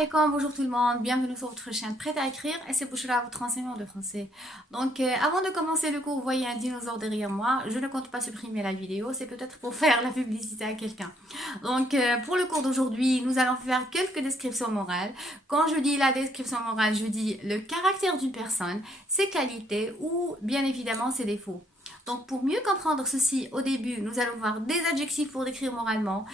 alaikum, bonjour tout le monde, bienvenue sur votre chaîne Prête à écrire et c'est Bouchra, votre enseignant de français. Donc avant de commencer le cours, vous voyez un dinosaure derrière moi, je ne compte pas supprimer la vidéo, c'est peut-être pour faire la publicité à quelqu'un. Donc pour le cours d'aujourd'hui, nous allons faire quelques descriptions morales. Quand je dis la description morale, je dis le caractère d'une personne, ses qualités ou bien évidemment ses défauts. Donc pour mieux comprendre ceci, au début, nous allons voir des adjectifs pour décrire moralement,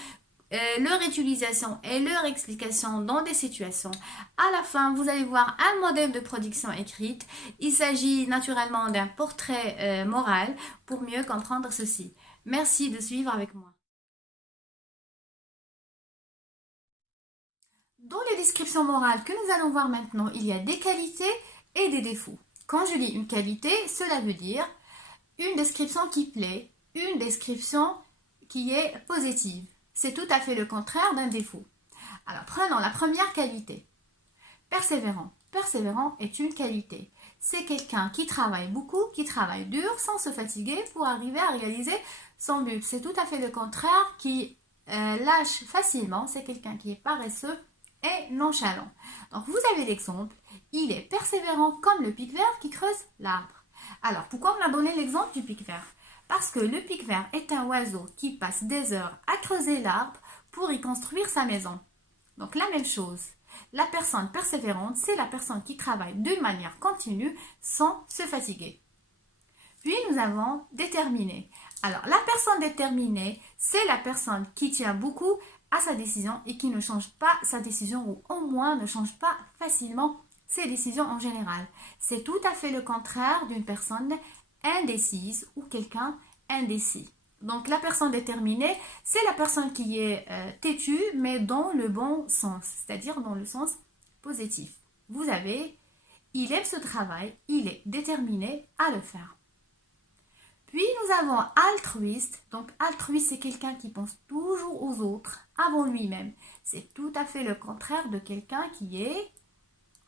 leur utilisation et leur explication dans des situations. À la fin, vous allez voir un modèle de production écrite. Il s'agit naturellement d'un portrait moral pour mieux comprendre ceci. Merci de suivre avec moi. Dans les descriptions morales que nous allons voir maintenant, il y a des qualités et des défauts. Quand je dis une qualité, cela veut dire une description qui plaît, une description qui est positive. C'est tout à fait le contraire d'un défaut. Alors prenons la première qualité. Persévérant. Persévérant est une qualité. C'est quelqu'un qui travaille beaucoup, qui travaille dur, sans se fatiguer pour arriver à réaliser son but. C'est tout à fait le contraire qui lâche facilement. C'est quelqu'un qui est paresseux et nonchalant. Donc vous avez l'exemple. Il est persévérant comme le pic-vert qui creuse l'arbre. Alors pourquoi on a donné l'exemple du pic-vert? Parce que le pic-vert est un oiseau qui passe des heures à creuser l'arbre pour y construire sa maison. Donc la même chose. La personne persévérante, c'est la personne qui travaille d'une manière continue sans se fatiguer. Puis nous avons déterminé. Alors la personne déterminée, c'est la personne qui tient beaucoup à sa décision et qui ne change pas sa décision ou au moins ne change pas facilement ses décisions en général. C'est tout à fait le contraire d'une personne indécise ou quelqu'un indécis. Donc la personne déterminée, c'est la personne qui est têtue, mais dans le bon sens, c'est-à-dire dans le sens positif. Vous avez, il aime ce travail, il est déterminé à le faire. Puis nous avons altruiste. Donc altruiste, c'est quelqu'un qui pense toujours aux autres avant lui-même. C'est tout à fait le contraire de quelqu'un qui est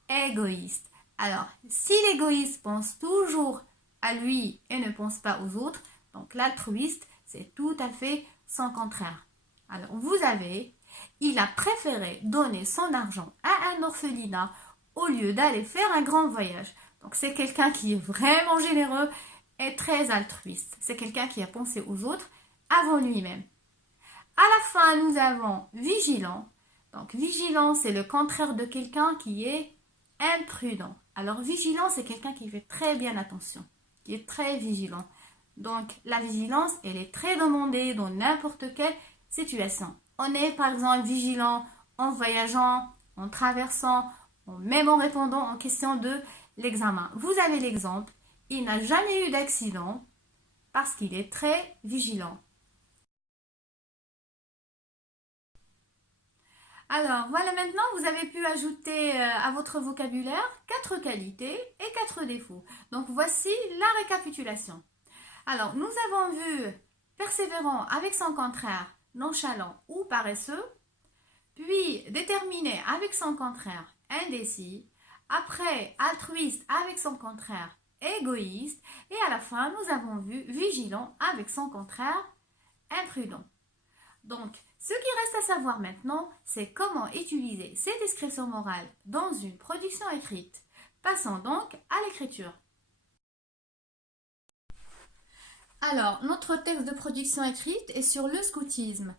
égoïste. Alors, si l'égoïste pense toujours à lui et ne pense pas aux autres, donc l'altruiste, c'est tout à fait son contraire. Alors, vous avez, il a préféré donner son argent à un orphelinat au lieu d'aller faire un grand voyage. Donc, c'est quelqu'un qui est vraiment généreux et très altruiste. C'est quelqu'un qui a pensé aux autres avant lui-même. À la fin, nous avons vigilant. Donc, vigilant, c'est le contraire de quelqu'un qui est imprudent. Alors, vigilant, c'est quelqu'un qui fait très bien attention, qui est très vigilant. Donc, la vigilance, elle est très demandée dans n'importe quelle situation. On est, par exemple, vigilant en voyageant, en traversant, même en répondant en question de l'examen. Vous avez l'exemple, il n'a jamais eu d'accident parce qu'il est très vigilant. Alors, voilà, maintenant, vous avez pu ajouter à votre vocabulaire 4 qualités et 4 défauts. Donc, voici la récapitulation. Alors, nous avons vu persévérant avec son contraire, nonchalant ou paresseux, puis déterminé avec son contraire, indécis, après altruiste avec son contraire, égoïste, et à la fin, nous avons vu vigilant avec son contraire, imprudent. Donc, ce qui reste à savoir maintenant, c'est comment utiliser ces descriptions morales dans une production écrite. Passons donc à l'écriture. Alors, notre texte de production écrite est sur le scoutisme.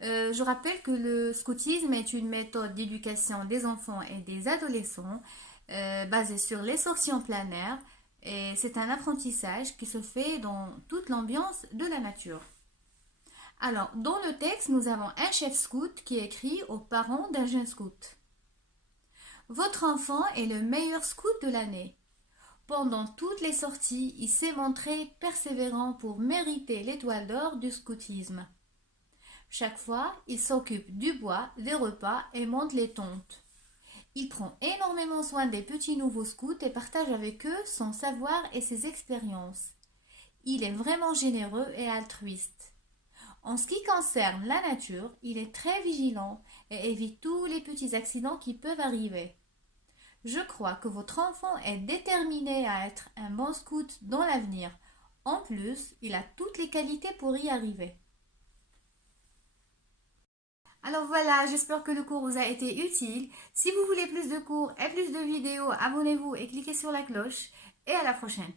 Je rappelle que le scoutisme est une méthode d'éducation des enfants et des adolescents basée sur les sorties en plein air et c'est un apprentissage qui se fait dans toute l'ambiance de la nature. Alors, dans le texte, nous avons un chef scout qui écrit aux parents d'un jeune scout. Votre enfant est le meilleur scout de l'année. Pendant toutes les sorties, il s'est montré persévérant pour mériter l'étoile d'or du scoutisme. Chaque fois, il s'occupe du bois, des repas et monte les tentes. Il prend énormément soin des petits nouveaux scouts et partage avec eux son savoir et ses expériences. Il est vraiment généreux et altruiste. En ce qui concerne la nature, il est très vigilant et évite tous les petits accidents qui peuvent arriver. Je crois que votre enfant est déterminé à être un bon scout dans l'avenir. En plus, il a toutes les qualités pour y arriver. Alors voilà, j'espère que le cours vous a été utile. Si vous voulez plus de cours et plus de vidéos, abonnez-vous et cliquez sur la cloche. Et à la prochaine.